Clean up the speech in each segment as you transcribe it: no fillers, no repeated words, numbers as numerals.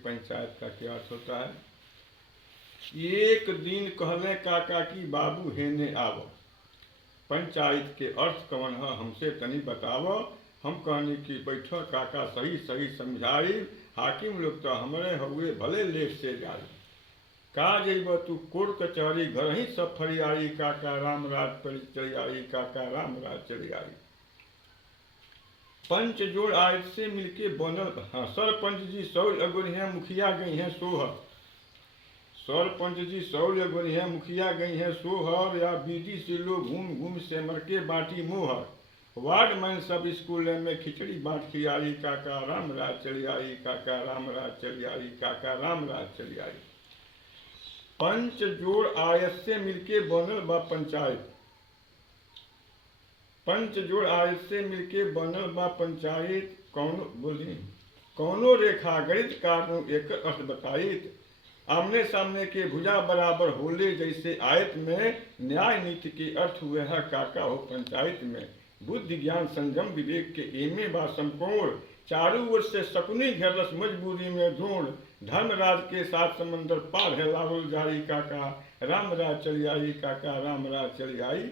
पंचायत का क्या अर्थ होता है? एक दिन कहले काका की बाबू हेने आव, पंचायत के अर्थ कवन है हमसे तनी बताव। हम कहने की बैठो काका सही सही समझाई, हाकिम लोग तो हमारे हुए भले लेट से जाई। का जब तू कोर्ट कचहरी घर ही सब फरियाई, काका राम राज पर चली आई, काका राम राज चली आई। पंच जोड़ आयत से मिलके बनल, हाँ सरपंच जी सौर अगुन है, मुखिया गई हैं सोहर। सरपंच जी सौर अगुन है, मुखिया गई हैं सोहर, या बीडी से लोग घूम घूम से मर के बाटी मोहर। वार्ड मैन सब स्कूल में खिचड़ी बांट खियाई, काका राम राज चली आई, काका राम राज चली आई, काका राम राज चली आई। पंच जोड़ आयत से मिलके बनल बा पंचायत, पंच जोड़ आयत से मिलके बनल बा पंचायत। कौनो बोली कौनो रेखा गणित कारण एक अर्थ बताइत, आमने सामने के भुजा बराबर होले जैसे आयत में, न्याय नीति के अर्थ हुए है काका हो पंचायत में। बुद्धि ज्ञान संयम विवेक के एमे बा समकोण, चारों ओर से शकुनी घेरस मजबूरी में ढूंढ। धर्मराज के साथ समंदर पार है लाहुल जारी, काका राम राज चली आई, काका राम राज चली आई।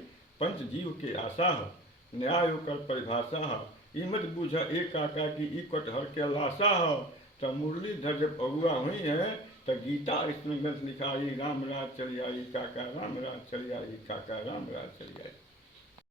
पंच जीव के आशा है, न्याय होकर परिभाषा है, ई मत बूझ एक काका की ई कटहर के लाशा है। तब मुरलीधर जब अगुआ हुई है तो गीता इसमें ग्रंथ लिखाई, राम राज चली आई, काका राम राज चली आई, काका राम राज चली आई।